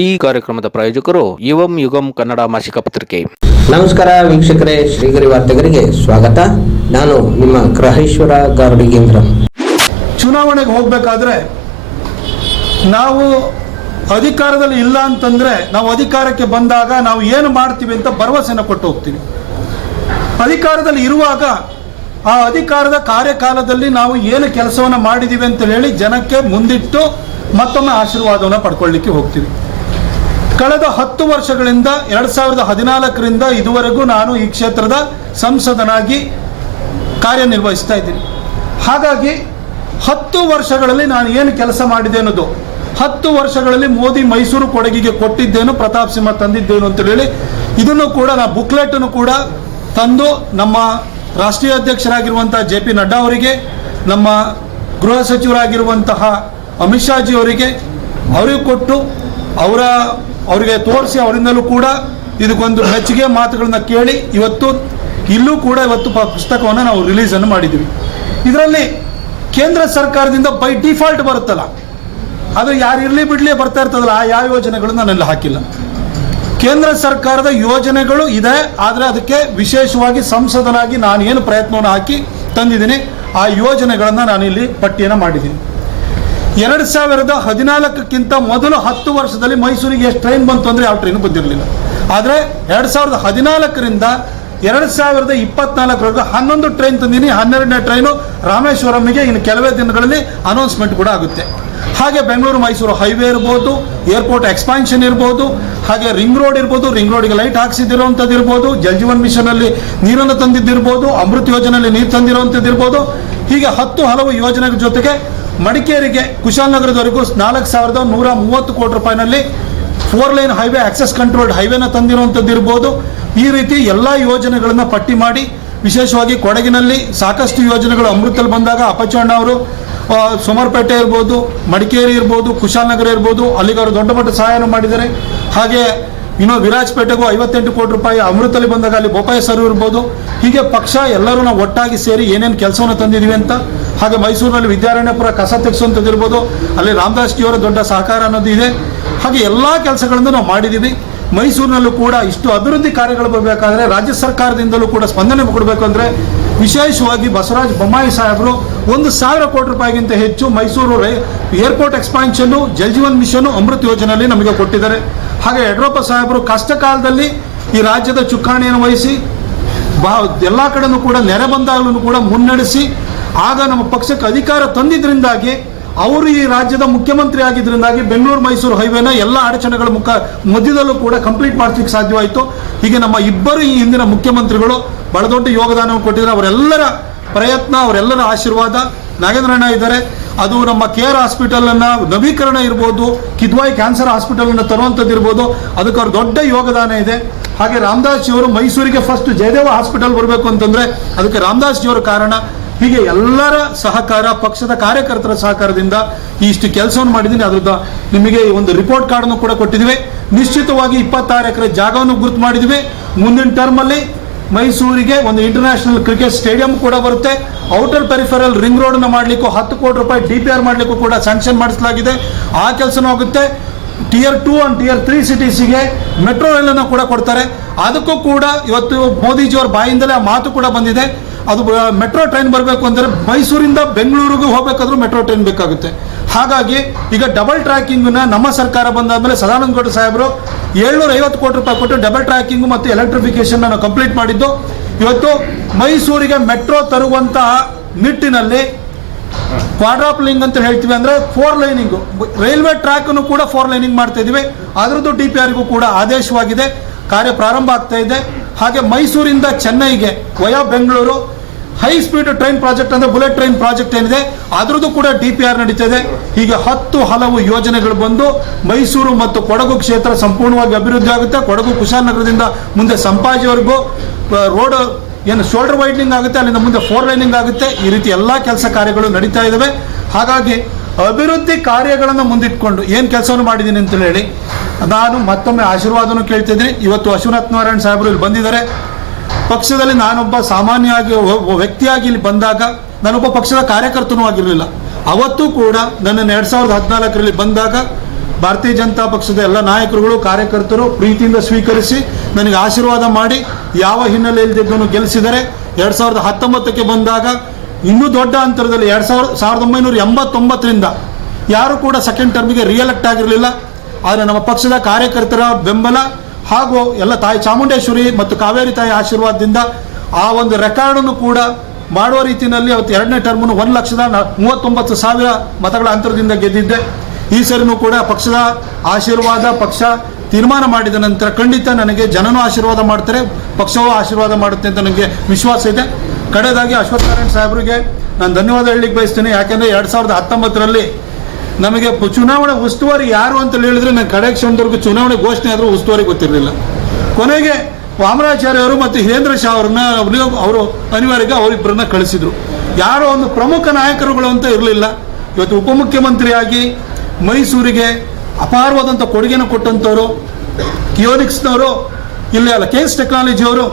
ಈ ಕಾರ್ಯಕ್ರಮದ ಪ್ರಾಯೋಜಕರು ಯುವಂ ಯುಗಂ ಕನ್ನಡ ಮಾಸಿಕ ಪತ್ರಿಕೆ. ನಮಸ್ಕಾರ ವೀಕ್ಷಕರೇ ಶ್ರೀಗರಿ ವಾರ್ತೆಗರಿಗೆ ಸ್ವಾಗತ. ನಾನು ನಿಮ್ಮ ಗ್ರಹೇಶ್ವರ ಗಾರ್ಡಿಗೇಂದ್ರ. ಚುನಾವಣೆಗೆ ಹೋಗಬೇಕಾದ್ರೆ ನಾವು ಅಧಿಕಾರದಲ್ಲಿ ಇಲ್ಲ ಅಂತಂದ್ರೆ ನಾವು ಅಧಿಕಾರಕ್ಕೆ ಬಂದಾಗ ನಾವು ಏನು ಮಾಡ್ತೀವಿ ಅಂತ ಭರವಸೆನ ಕೊಟ್ಟು ಹೋಗ್ತೀವಿ. ಅಧಿಕಾರದಲ್ಲಿ ಇರುವಾಗ ಆ ಅಧಿಕಾರದ ಕಾರ್ಯಕಾಲದಲ್ಲಿ ನಾವು ಏನು ಕೆಲಸವನ್ನು ಮಾಡಿದೀವಿ ಅಂತ ಹೇಳಿ ಜನಕ್ಕೆ ಮುಂದಿಟ್ಟು ಮತ್ತೊಮ್ಮೆ ಆಶೀರ್ವಾದವನ್ನು ಪಡ್ಕೊಳ್ಳಿಕ್ಕೆ ಹೋಗ್ತೀವಿ. ಕಳೆದ ಹತ್ತು ವರ್ಷಗಳಿಂದ ಎರಡು ಸಾವಿರದ ಹದಿನಾಲ್ಕರಿಂದ ಇದುವರೆಗೂ ನಾನು ಈ ಕ್ಷೇತ್ರದ ಸಂಸದನಾಗಿ ಕಾರ್ಯನಿರ್ವಹಿಸ್ತಾ ಇದ್ದೀನಿ. ಹಾಗಾಗಿ ಹತ್ತು ವರ್ಷಗಳಲ್ಲಿ ನಾನು ಏನು ಕೆಲಸ ಮಾಡಿದೆ ಅನ್ನೋದು, ಹತ್ತು ವರ್ಷಗಳಲ್ಲಿ ಮೋದಿ ಮೈಸೂರು ಕೊಡಗಿಗೆ ಕೊಟ್ಟಿದ್ದೇನು, ಪ್ರತಾಪ್ ಸಿಂಹ ತಂದಿದ್ದೇನು ಅಂತ ಹೇಳಿ, ಇದನ್ನು ಕೂಡ ನಾ ಬುಕ್ಲೆಟನ್ನು ಕೂಡ ತಂದು ನಮ್ಮ ರಾಷ್ಟ್ರೀಯ ಅಧ್ಯಕ್ಷರಾಗಿರುವಂತಹ ಜೆ ಪಿ ನಡ್ಡಾ ಅವರಿಗೆ, ನಮ್ಮ ಗೃಹ ಸಚಿವರಾಗಿರುವಂತಹ ಅಮಿತ್ ಶಾಜಿ ಅವರಿಗೆ ಅವರಿಗೆ ಕೊಟ್ಟು ಅವರ ಅವರಿಗೆ ತೋರಿಸಿ ಅವರಿಂದಲೂ ಕೂಡ ಇದಕ್ಕೊಂದು ಮೆಚ್ಚುಗೆ ಮಾತುಗಳನ್ನ ಕೇಳಿ ಇವತ್ತು ಇಲ್ಲೂ ಕೂಡ ಇವತ್ತು ಪುಸ್ತಕವನ್ನು ನಾವು ರಿಲೀಸ್ ಅನ್ನು ಮಾಡಿದ್ದೀವಿ ಇದರಲ್ಲಿ ಕೇಂದ್ರ ಸರ್ಕಾರದಿಂದ ಬೈ ಡಿಫಾಲ್ಟ್ ಬರುತ್ತಲ್ಲ, ಅದು ಯಾರು ಇರಲಿ ಬಿಡ್ಲಿ ಬರ್ತಾ ಇರ್ತದಲ್ಲ, ಆ ಯಾವ ಯೋಜನೆಗಳು ನಾನೆಲ್ಲ ಹಾಕಿಲ್ಲ. ಕೇಂದ್ರ ಸರ್ಕಾರದ ಯೋಜನೆಗಳು ಇದೆ, ಆದರೆ ಅದಕ್ಕೆ ವಿಶೇಷವಾಗಿ ಸಂಸದನಾಗಿ ನಾನು ಏನು ಪ್ರಯತ್ನವನ್ನು ಹಾಕಿ ತಂದಿದ್ದೀನಿ, ಆ ಯೋಜನೆಗಳನ್ನು ನಾನು ಇಲ್ಲಿ ಪಟ್ಟಿಯನ್ನು ಮಾಡಿದ್ದೀನಿ. ಎರಡು ಸಾವಿರದ ಹದಿನಾಲ್ಕಕ್ಕಿಂತ ಮೊದಲು ಹತ್ತು ವರ್ಷದಲ್ಲಿ ಮೈಸೂರಿಗೆ ಎಷ್ಟು ಟ್ರೈನ್ ಬಂತು ಅಂದರೆ ಯಾವ ಟ್ರೈನ್ ಬಂದಿರಲಿಲ್ಲ. ಆದರೆ ಎರಡು ಸಾವಿರದ ಹದಿನಾಲ್ಕರಿಂದ ಎರಡು ಸಾವಿರದ ಇಪ್ಪತ್ನಾಲ್ಕರವರೆಗೂ ಹನ್ನೊಂದು ಟ್ರೈನ್ ತಂದಿನಿ, ಹನ್ನೆರಡನೇ ಟ್ರೈನು ರಾಮೇಶ್ವರಂಗೆ ಇನ್ನು ಕೆಲವೇ ದಿನಗಳಲ್ಲಿ ಅನೌನ್ಸ್ಮೆಂಟ್ ಕೂಡ ಆಗುತ್ತೆ. ಹಾಗೆ ಬೆಂಗಳೂರು, ಮೈಸೂರು ಹೈವೇ ಇರ್ಬೋದು ಏರ್ಪೋರ್ಟ್ ಎಕ್ಸ್ಪಾನ್ಷನ್ ಇರ್ಬೋದು, ಹಾಗೆ ರಿಂಗ್ ರೋಡ್ ಇರ್ಬೋದು ರಿಂಗ್ ರೋಡ್ಗೆ ಲೈಟ್ ಹಾಕ್ಸಿದಿರುವಂಥದ್ದು ಇರ್ಬೋದು, ಜಲ್ ಜೀವನ್ ಮಿಷನ್ ಅಲ್ಲಿ ನೀರನ್ನು ತಂದಿದ್ದಿರ್ಬೋದು, ಅಮೃತ್ ಯೋಜನೆಯಲ್ಲಿ ನೀರು ತಂದಿರುವಂಥದ್ದು ಇರ್ಬೋದು. ಹೀಗೆ ಹತ್ತು ಹಲವು ಯೋಜನೆಗಳ ಜೊತೆಗೆ ಮಡಿಕೇರಿಗೆ ಕುಶಾಲನಗರದವರೆಗೂ ನಾಲ್ಕು ಸಾವಿರದ ನೂರ ಮೂವತ್ತು ಕೋಟಿ ರೂಪಾಯಿನಲ್ಲಿ four lane highway access controlled ಹೈವೇನ ತಂದಿರುವಂಥದ್ದು ಇರ್ಬೋದು ಈ ರೀತಿ ಎಲ್ಲ ಯೋಜನೆಗಳನ್ನು ಪಟ್ಟಿ ಮಾಡಿ ವಿಶೇಷವಾಗಿ ಕೊಡಗಿನಲ್ಲಿ ಸಾಕಷ್ಟು ಯೋಜನೆಗಳು ಅಮೃತಲ್ಲಿ ಬಂದಾಗ ಅಪ್ಪಚಣ್ಣ ಅವರು ಸೋಮರ್ಪೇಟೆ ಇರ್ಬೋದು, ಮಡಿಕೇರಿ ಇರ್ಬೋದು, ಕುಶಾಲನಗರ ಇರ್ಬೋದು ಅಲ್ಲಿಗೆ ಅವರು ದೊಡ್ಡ ಮಟ್ಟ ಸಹಾಯ ಮಾಡಿದ್ದಾರೆ. ಹಾಗೆ ಇನ್ನು ವಿರಾಜಪೇಟೆಗೂ ಐವತ್ತೆಂಟು ಕೋಟಿ ರೂಪಾಯಿ ಅಮೃತಲ್ಲಿ ಬಂದಾಗ ಅಲ್ಲಿ ಬೋಪಾಯ ಸರ್ ಇರ್ಬೋದು. ಹೀಗೆ ಪಕ್ಷ ಎಲ್ಲರೂ ನಾವು ಒಟ್ಟಾಗಿ ಸೇರಿ ಏನೇನು ಕೆಲಸವನ್ನು ತಂದಿದ್ದೀವಿ ಅಂತ, ಹಾಗೆ ಮೈಸೂರಿನಲ್ಲಿ ವಿದ್ಯಾರಣ್ಯಪುರ ಕಸ ತೆಗೆಸುವಂಥದ್ದಿರ್ಬೋದು ಅಲ್ಲಿ ರಾಮದಾಸ್ ಜಿಯವರ ದೊಡ್ಡ ಸಹಕಾರ ಅನ್ನೋದು ಇದೆ. ಹಾಗೆ ಎಲ್ಲ ಕೆಲಸಗಳನ್ನು ನಾವು ಮಾಡಿದ್ದೀವಿ ಮೈಸೂರಿನಲ್ಲೂ ಕೂಡ ಇಷ್ಟು ಅಭಿವೃದ್ಧಿ ಕಾರ್ಯಗಳು ಬರಬೇಕಾದ್ರೆ, ರಾಜ್ಯ ಸರ್ಕಾರದಿಂದಲೂ ಕೂಡ ಸ್ಪಂದನೆ ಕೊಡಬೇಕು ಅಂದರೆ ವಿಶೇಷವಾಗಿ ಬಸವರಾಜ ಬೊಮ್ಮಾಯಿ ಸಾಹೇಬರು ಒಂದು ಸಾವಿರ ಕೋಟಿ ರೂಪಾಯಿಗಿಂತ ಹೆಚ್ಚು ಮೈಸೂರು ಏರ್ಪೋರ್ಟ್ ಎಕ್ಸ್ಪಾನ್ಷನ್ನು ಜಲ್ ಜೀವನ್ ಮಿಷನ್ ಅಮೃತ್ ಯೋಜನೆಯಲ್ಲಿ ನಮಗೆ ಕೊಟ್ಟಿದ್ದಾರೆ. ಹಾಗೆ ಯಡಿಯೂರಪ್ಪ ಸಾಹೇಬರು ಕಷ್ಟ ಕಾಲದಲ್ಲಿ ಈ ರಾಜ್ಯದ ಚುಕ್ಕಾಣಿಯನ್ನು ವಹಿಸಿ, ಬಾ, ಎಲ್ಲ ಕಡೆನೂ ಕೂಡ ನೆರೆ ಬಂದಾಗಲೂ ಕೂಡ ಮುನ್ನಡೆಸಿ, ಆಗ ನಮ್ಮ ಪಕ್ಷಕ್ಕೆ ಅಧಿಕಾರ ತಂದಿದ್ದರಿಂದಾಗಿ ಅವರು ಈ ರಾಜ್ಯದ ಮುಖ್ಯಮಂತ್ರಿ ಆಗಿದ್ದರಿಂದಾಗಿ ಬೆಂಗಳೂರು ಮೈಸೂರು ಹೈವೇನ ಎಲ್ಲ ಅಡಚಣೆಗಳ ಮುಖ ಮಧ್ಯದಲ್ಲೂ ಕೂಡ ಕಂಪ್ಲೀಟ್ ಮಾಡಿಸ್ಲಿಕ್ಕೆ ಸಾಧ್ಯವಾಯಿತು. ಹೀಗೆ ನಮ್ಮ ಇಬ್ಬರು ಈ ಹಿಂದಿನ ಮುಖ್ಯಮಂತ್ರಿಗಳು ಬಹಳ ದೊಡ್ಡ ಯೋಗದಾನವನ್ನು ಕೊಟ್ಟಿದ್ದಾರೆ. ಅವರೆಲ್ಲರ ಪ್ರಯತ್ನ, ಅವರೆಲ್ಲರ ಆಶೀರ್ವಾದ ನಾಗೇಂದ್ರಣ್ಣ ಇದ್ದಾರೆ. ಅದು ನಮ್ಮ ಕೇರ್ ಆರ್ ಹಾಸ್ಪಿಟಲ್ ಅನ್ನ ನವೀಕರಣ ಇರ್ಬೋದು, ಕಿದ್ವಾಯಿ ಕ್ಯಾನ್ಸರ್ ಹಾಸ್ಪಿಟಲ್ ಅನ್ನು ತರುವಂಥದ್ದು ಇರ್ಬೋದು, ಅದಕ್ಕೆ ಅವ್ರ ದೊಡ್ಡ ಯೋಗದಾನ ಇದೆ. ಹಾಗೆ ರಾಮದಾಸ್ ಜಿಯವರು ಮೈಸೂರಿಗೆ ಫಸ್ಟ್ ಜಯದೇವ ಹಾಸ್ಪಿಟಲ್ ಬರಬೇಕು ಅಂತಂದ್ರೆ ಅದಕ್ಕೆ ರಾಮದಾಸ್ ಜಿಯವರು ಕಾರಣ. ಹೀಗೆ ಎಲ್ಲರ ಸಹಕಾರ, ಪಕ್ಷದ ಕಾರ್ಯಕರ್ತರ ಸಹಕಾರದಿಂದ ಇಷ್ಟು ಕೆಲಸವನ್ನು ಮಾಡಿದ್ದೀನಿ. ಅದ್ರದ್ದು ನಿಮಗೆ ಒಂದು ರಿಪೋರ್ಟ್ ಕಾರ್ಡನ್ನು ಕೂಡ ಕೊಟ್ಟಿದ್ದೀವಿ. ನಿಶ್ಚಿತವಾಗಿ ಇಪ್ಪತ್ತಾರು ಎಕರೆ ಜಾಗವನ್ನು ಗುರುತು ಮಾಡಿದ್ವಿ ಮುಂದಿನ ಟರ್ಮಲ್ಲಿ ಮೈಸೂರಿಗೆ ಒಂದು ಇಂಟರ್ನ್ಯಾಷನಲ್ ಕ್ರಿಕೆಟ್ ಸ್ಟೇಡಿಯಂ ಕೂಡ ಬರುತ್ತೆ. ಔಟರ್ ಪೆರಿಫೆರಲ್ ರಿಂಗ್ ರೋಡ್ ಮಾಡಲಿಕ್ಕೂ ಹತ್ತು ಕೋಟಿ ರೂಪಾಯಿ ಡಿ ಪಿ ಆರ್ ಮಾಡಲಿಕ್ಕೂ ಕೂಡ ಸ್ಯಾಂಕ್ಷನ್ ಮಾಡಿಸಲಾಗಿದೆ. ಆ ಕೆಲಸನೂ ಆಗುತ್ತೆ. Tier two and tier three ಸಿಟೀಸಿಗೆ metro ರೈಲನ್ನು ಕೂಡ ಕೊಡ್ತಾರೆ. ಅದಕ್ಕೂ ಕೂಡ ಇವತ್ತು ಮೋದಿಜಿಯವರ ಬಾಯಿಂದಲೇ ಆ ಮಾತು ಕೂಡ ಬಂದಿದೆ. ಅದು ಮೆಟ್ರೋ ಟ್ರೈನ್ ಬರಬೇಕು ಅಂದರೆ ಮೈಸೂರಿಂದ ಬೆಂಗಳೂರಿಗೂ ಹೋಗಬೇಕಾದ್ರೂ ಮೆಟ್ರೋ ಟ್ರೈನ್ ಬೇಕಾಗುತ್ತೆ. ಹಾಗಾಗಿ ಈಗ ಡಬಲ್ ಟ್ರ್ಯಾಕಿಂಗ್ನ ನಮ್ಮ ಸರ್ಕಾರ ಬಂದಾದ್ಮೇಲೆ ಸದಾನಂದ ಗೌಡ ಸಾಹೇಬರು ಏಳ್ನೂರ ಐವತ್ತು ಕೋಟಿ ರೂಪಾಯಿ ಕೊಟ್ಟು ಡಬಲ್ ಟ್ರ್ಯಾಕಿಂಗ್ ಮತ್ತು ಎಲೆಕ್ಟ್ರಿಫಿಕೇಶನ್ ನಾವು ಕಂಪ್ಲೀಟ್ ಮಾಡಿದ್ದು. ಇವತ್ತು ಮೈಸೂರಿಗೆ ಮೆಟ್ರೋ ತರುವಂತಹ ನಿಟ್ಟಿನಲ್ಲಿ ಕ್ವಾಡ್ರಾಪ್ಲಿಂಗ್ ಅಂತ ಹೇಳ್ತೀವಿ ಅಂದ್ರೆ ಫೋರ್ ಲೈನಿಂಗ್. ರೈಲ್ವೆ ಟ್ರ್ಯಾಕ್ ಅನ್ನು ಕೂಡ ಫೋರ್ ಲೈನಿಂಗ್ ಮಾಡ್ತಾ ಇದೀವಿ. ಅದರದ್ದು ಡಿ ಪಿ ಆರ್ಗೂ ಕೂಡ ಆದೇಶವಾಗಿದೆ. ಕಾರ್ಯ ಪ್ರಾರಂಭ ಆಗ್ತಾ ಇದೆ. ಹಾಗೆ ಮೈಸೂರಿಂದ ಚೆನ್ನೈಗೆ via Bengaluru high speed train project ಅಂದ್ರೆ ಬುಲೆಟ್ ಟ್ರೈನ್ ಪ್ರಾಜೆಕ್ಟ್ ಏನಿದೆ, ಅದರದ್ದು ಕೂಡ ಡಿ ಪಿ ಆರ್ ನಡೀತಾ ಇದೆ ಹೀಗೆ ಹತ್ತು ಹಲವು ಯೋಜನೆಗಳು ಬಂದು ಮೈಸೂರು ಮತ್ತು ಕೊಡಗು ಕ್ಷೇತ್ರ ಸಂಪೂರ್ಣವಾಗಿ ಅಭಿವೃದ್ಧಿ ಆಗುತ್ತೆ. ಕೊಡಗು ಕುಶಾಲನಗರದಿಂದ ಮುಂದೆ ಸಂಪಾಜಿವರೆಗೂ ರೋಡ್ ಏನು ಶೋಲ್ಡರ್ ವೈಡ್ನಿಂಗ್ ಆಗುತ್ತೆ, ಅಲ್ಲಿಂದ ಮುಂದೆ ಫೋರ್ ಲೈನಿಂಗ್ ಆಗುತ್ತೆ. ಈ ರೀತಿ ಎಲ್ಲ ಕೆಲಸ ಕಾರ್ಯಗಳು ನಡೀತಾ ಇದ್ದಾವೆ ಹಾಗಾಗಿ ಅಭಿವೃದ್ಧಿ ಕಾರ್ಯಗಳನ್ನು ಮುಂದಿಟ್ಕೊಂಡು ಏನು ಕೆಲಸವನ್ನು ಮಾಡಿದ್ದೀನಿ ಅಂತ ಹೇಳಿ, ನಾನು ಮತ್ತೊಮ್ಮೆ ಆಶೀರ್ವಾದನೂ ಕೇಳ್ತಿದ್ದೀನಿ. ಇವತ್ತು ಅಶ್ವನಾಥ್ ನಾರಾಯಣ್ ಸಾಹೇಬರು ಇಲ್ಲಿ ಬಂದಿದ್ದಾರೆ. ಪಕ್ಷದಲ್ಲಿ ನಾನೊಬ್ಬ ಸಾಮಾನ್ಯವಾಗಿ ವ್ಯಕ್ತಿಯಾಗಿ ಇಲ್ಲಿ ಬಂದಾಗ ನಾನೊಬ್ಬ ಪಕ್ಷದ ಕಾರ್ಯಕರ್ತನೂ ಆಗಿರಲಿಲ್ಲ. ಅವತ್ತು ಕೂಡ ನನ್ನನ್ನು ಎರಡು ಸಾವಿರದ ಹದಿನಾಲ್ಕರಲ್ಲಿ ಬಂದಾಗ ಭಾರತೀಯ ಜನತಾ ಪಕ್ಷದ ಎಲ್ಲ ನಾಯಕರುಗಳು, ಕಾರ್ಯಕರ್ತರು ಪ್ರೀತಿಯಿಂದ ಸ್ವೀಕರಿಸಿ ನನಗೆ ಆಶೀರ್ವಾದ ಮಾಡಿ ಯಾವ ಹಿನ್ನೆಲೆ ಇಲ್ಲದಿದ್ದನ್ನು ಗೆಲ್ಲಿಸಿದರೆ ಎರಡು ಸಾವಿರದ ಹತ್ತೊಂಬತ್ತಕ್ಕೆ ಬಂದಾಗ ಇನ್ನೂ ದೊಡ್ಡ ಅಂತರದಲ್ಲಿ ಎರಡು ಸಾವಿರ ಸಾವಿರದ ಒಂಬೈನೂರ ಎಂಬತ್ತೊಂಬತ್ತರಿಂದ ಯಾರು ಕೂಡ ಸೆಕೆಂಡ್ ಟರ್ಮಿಗೆ ರಿಯಲೆಕ್ಟ್ ಆಗಿರಲಿಲ್ಲ. ಆದರೆ ನಮ್ಮ ಪಕ್ಷದ ಕಾರ್ಯಕರ್ತರ ಬೆಂಬಲ ಹಾಗೂ ಎಲ್ಲ ತಾಯಿ ಚಾಮುಂಡೇಶ್ವರಿ ಮತ್ತು ಕಾವೇರಿ ತಾಯಿ ಆಶೀರ್ವಾದದಿಂದ ಆ ಒಂದು ರೆಕಾರ್ಡನ್ನು ಕೂಡ ಮಾಡುವ ರೀತಿಯಲ್ಲಿ ಅವತ್ತು ಎರಡನೇ ಟರ್ಮನ್ನು ಒಂದು ಲಕ್ಷದ ಮೂವತ್ತೊಂಬತ್ತು ಸಾವಿರ ಮತಗಳ ಅಂತರದಿಂದ ಗೆದ್ದಿದ್ದೆ. ಈ ಸರಿನೂ ಕೂಡ ಪಕ್ಷದ ಆಶೀರ್ವಾದ, ಪಕ್ಷ ತೀರ್ಮಾನ ಮಾಡಿದ ನಂತರ ಖಂಡಿತ ನನಗೆ ಜನನೂ ಆಶೀರ್ವಾದ ಮಾಡ್ತಾರೆ, ಪಕ್ಷವೂ ಆಶೀರ್ವಾದ ಮಾಡುತ್ತೆ ಅಂತ ನನಗೆ ವಿಶ್ವಾಸ ಇದೆ. ಕಡೆಯದಾಗಿ ಅಶ್ವತ್ಥನಾರಾಯಣ ನಾರಾಯಣ್ ಸಾಹೇಬರಿಗೆ ನಾನು ಧನ್ಯವಾದ ಹೇಳಲಿಕ್ಕೆ ಬಯಸ್ತೀನಿ. ಯಾಕೆಂದರೆ ಎರಡು ಸಾವಿರದ ಹತ್ತೊಂಬತ್ತರಲ್ಲಿ ನಮಗೆ ಚುನಾವಣೆ ಉಸ್ತುವಾರಿ ಯಾರು ಅಂತ ಹೇಳಿದ್ರೆ ನಾನು ಕಡೆ ಕ್ಷಣದವರೆಗೂ ಚುನಾವಣೆ ಘೋಷಣೆ ಆದರೂ ಉಸ್ತುವಾರಿ ಗೊತ್ತಿರಲಿಲ್ಲ. ಕೊನೆಗೆ ವಾಮರಾಚಾರ್ಯ ಅವರು ಮತ್ತು ಹಿರೇಂದ್ರ ಶಾ ಅವ್ರನ್ನ ಅವರು ಅನಿವಾರ್ಯಕ್ಕೆ ಅವರಿಬ್ಬರನ್ನ ಕಳಿಸಿದ್ರು. ಯಾರೋ ಒಂದು ಪ್ರಮುಖ ನಾಯಕರುಗಳು ಅಂತ ಇರಲಿಲ್ಲ. ಇವತ್ತು ಉಪಮುಖ್ಯಮಂತ್ರಿಯಾಗಿ ಮೈಸೂರಿಗೆ ಅಪಾರವಾದಂಥ ಕೊಡುಗೆನ ಕೊಟ್ಟಂಥವ್ರು ಕಿಯೋನಿಕ್ಸ್ನವರು, ಇಲ್ಲೇ ಅಲ್ಲ ಕೇಸ್ ಟೆಕ್ನಾಲಜಿಯವರು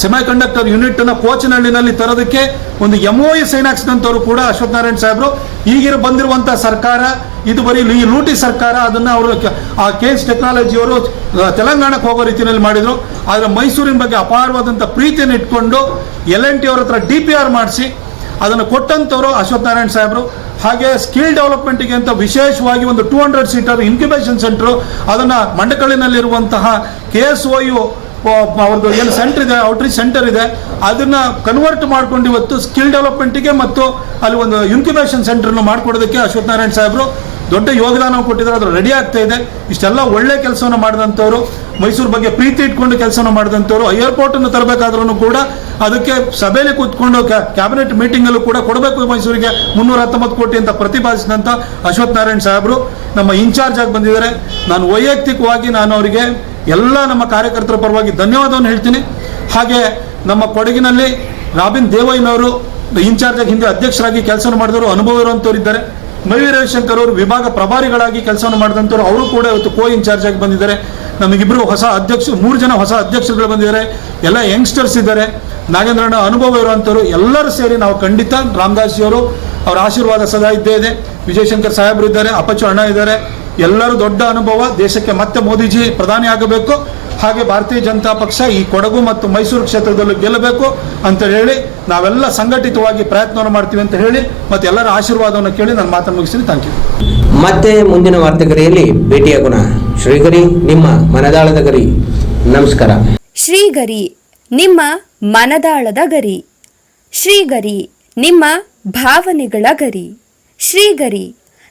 ಸೆಮಿ ಕಂಡಕ್ಟರ್ ಯೂನಿಟ್ ಅನ್ನ ಕೋಚನಹಳ್ಳಿನಲ್ಲಿ ತರೋದಕ್ಕೆ ಒಂದು ಎಸ್ ಸೈನ್ ಹಾಕ್ಸಿದಂಥವ್ರು ಕೂಡ ಅಶ್ವಥ್ ನಾರಾಯಣ್ ಸಾಹೇಬರು. ಈಗಿರ ಬಂದಿರುವಂತಹ ಸರ್ಕಾರ, ಇದು ಬರೀ ಈ ಲೂಟಿ ಸರ್ಕಾರ, ಅದನ್ನ ಅವರು ಕೆ ಆ ಟೆಕ್ನಾಲಜಿ ಅವರು ತೆಲಂಗಾಣಕ್ಕೆ ಹೋಗೋ ರೀತಿಯಲ್ಲಿ ಮಾಡಿದ್ರು. ಆದರೆ ಮೈಸೂರಿನ ಬಗ್ಗೆ ಅಪಾರವಾದಂಥ ಪ್ರೀತಿಯನ್ನು ಇಟ್ಕೊಂಡು ಎಲ್ ಎನ್ ಟಿ ಅವ್ರ ಹತ್ರ ಡಿ ಪಿ ಆರ್ ಮಾಡಿಸಿ, ಅದನ್ನು ಕೊಟ್ಟಂಥವ್ರು ಅಶ್ವಥ್ ನಾರಾಯಣ ಸಾಹೇಬರು. ಹಾಗೆ ಸ್ಕಿಲ್ ಡೆವಲಪ್ಮೆಂಟ್ಗೆ ಅಂತ ವಿಶೇಷವಾಗಿ ಒಂದು two hundred seater incubation centre ಅದನ್ನು ಮಂಡಕಳ್ಳಿನಲ್ಲಿರುವಂತಹ ಕೆ ಎಸ್ ಒ ಅವ್ರದ್ದು ಏನು ಸೆಂಟರ್ ಇದೆ ಔಟ್ರೀಚ್ ಸೆಂಟರ್ ಇದೆ, ಅದನ್ನ ಕನ್ವರ್ಟ್ ಮಾಡ್ಕೊಂಡು ಇವತ್ತು ಸ್ಕಿಲ್ ಡೆವಲಪ್ಮೆಂಟಿಗೆ ಮತ್ತು ಅಲ್ಲಿ ಒಂದು ಇನ್ಕ್ಯುಬೇಷನ್ ಸೆಂಟರ್ನ ಮಾಡ್ಕೊಡೋದಕ್ಕೆ ಅಶ್ವಥ್ ನಾರಾಯಣ್ ಸಾಹೇಬರು ದೊಡ್ಡ ಯೋಗದಾನ ಕೊಟ್ಟಿದ್ದಾರೆ, ಅದು ರೆಡಿ ಆಗ್ತಾ ಇದೆ. ಇಷ್ಟೆಲ್ಲ ಒಳ್ಳೆ ಕೆಲಸವನ್ನು ಮಾಡಿದಂಥವ್ರು, ಮೈಸೂರು ಬಗ್ಗೆ ಪ್ರೀತಿ ಇಟ್ಕೊಂಡು ಕೆಲಸವನ್ನು ಮಾಡಿದಂಥವ್ರು ಏರ್ಪೋರ್ಟನ್ನು ತರಬೇಕಾದ್ರೂ ಕೂಡ ಅದಕ್ಕೆ ಸಭೆಯಲ್ಲಿ ಕೂತ್ಕೊಂಡು ಕ್ಯಾಬಿನೆಟ್ ಮೀಟಿಂಗಲ್ಲೂ ಕೂಡ ಕೊಡಬೇಕು ಮೈಸೂರಿಗೆ ಮುನ್ನೂರ ಹತ್ತೊಂಬತ್ತು ಕೋಟಿ ಅಂತ ಪ್ರತಿಪಾದಿಸಿದಂಥ ಅಶ್ವಥ್ ನಾರಾಯಣ್ ಸಾಹೇಬರು ನಮ್ಮ ಇನ್ಚಾರ್ಜ್ ಆಗಿ ಬಂದಿದ್ದಾರೆ. ನಾನು ವೈಯಕ್ತಿಕವಾಗಿ ನಾನು ಅವರಿಗೆ ಎಲ್ಲ ನಮ್ಮ ಕಾರ್ಯಕರ್ತರ ಪರವಾಗಿ ಧನ್ಯವಾದವನ್ನು ಹೇಳ್ತೀನಿ. ಹಾಗೆ ನಮ್ಮ ಕೊಡಗಿನಲ್ಲಿ ರಾಬಿನ್ ದೇವಯ್ಯನವರು ಇನ್ಚಾರ್ಜ್ ಆಗಿ ಹಿಂದೆ ಅಧ್ಯಕ್ಷರಾಗಿ ಕೆಲಸವನ್ನು ಮಾಡಿದವರು, ಅನುಭವ ಇರುವಂಥವ್ರು ಇದ್ದಾರೆ. ಮೈ ರವಿಶಂಕರ್ ಅವರು ವಿಭಾಗ ಪ್ರಭಾರಿಗಳಾಗಿ ಕೆಲಸವನ್ನು ಮಾಡಿದಂಥವ್ರು ಅವರು ಕೂಡ ಇವತ್ತು ಕೋ ಇನ್ಚಾರ್ಜ್ ಆಗಿ ಬಂದಿದ್ದಾರೆ. ನಮಗಿಬ್ಬರು ಹೊಸ ಅಧ್ಯಕ್ಷ, ಮೂರು ಜನ ಹೊಸ ಅಧ್ಯಕ್ಷರುಗಳು ಬಂದಿದ್ದಾರೆ. ಎಲ್ಲ ಯಂಗ್ಸ್ಟರ್ಸ್ ಇದ್ದಾರೆ. ನಾಗೇಂದ್ರಣ್ಣ ಅನುಭವ ಇರುವಂಥವ್ರು ಎಲ್ಲರೂ ಸೇರಿ ನಾವು ಖಂಡಿತ ರಾಮದಾಸಿಯವರು ಅವರ ಆಶೀರ್ವಾದ ಸದಾ ಇದ್ದೇ ಇದೆ. ವಿಜಯಶಂಕರ್ ಸಾಹೇಬರು ಇದ್ದಾರೆ. ಅಪ್ಪಚ್ಚು ಅಣ್ಣ ಇದ್ದಾರೆ. ಎಲ್ಲರೂ ದೊಡ್ಡ ಅನುಭವ. ದೇಶಕ್ಕೆ ಮತ್ತೆ ಮೋದಿಜಿ ಪ್ರಧಾನಿ ಆಗಬೇಕು. ಹಾಗೆ ಭಾರತೀಯ ಜನತಾ ಪಕ್ಷ ಈ ಕೊಡಗು ಮತ್ತು ಮೈಸೂರು ಕ್ಷೇತ್ರದಲ್ಲೂ ಗೆಲ್ಲಬೇಕು ಅಂತ ಹೇಳಿ ನಾವೆಲ್ಲ ಸಂಘಟಿತವಾಗಿ ಪ್ರಯತ್ನವನ್ನು ಮಾಡ್ತೀವಿ ಅಂತ ಹೇಳಿ ಮತ್ತೆ ಎಲ್ಲರ ಆಶೀರ್ವಾದವನ್ನು ಕೇಳಿ ನಾನು ಮಾತನ್ನು ಮುಗಿಸ್ತೀನಿ. ಥ್ಯಾಂಕ್ ಯು ಮತ್ತೆ ಮುಂದಿನ ವಾರ್ತೆಗರಿಯಲ್ಲಿ ಭೇಟಿಯಾಗೋಣ ಶ್ರೀಗರಿ ನಿಮ್ಮ ಮನದಾಳದ ಗರಿ. ನಮಸ್ಕಾರ. ಶ್ರೀಗರಿ ನಿಮ್ಮ ಮನದಾಳದ ಗರಿ. ಶ್ರೀಗರಿ ನಿಮ್ಮ ಭಾವನೆಗಳ ಗರಿ. ಶ್ರೀಗರಿ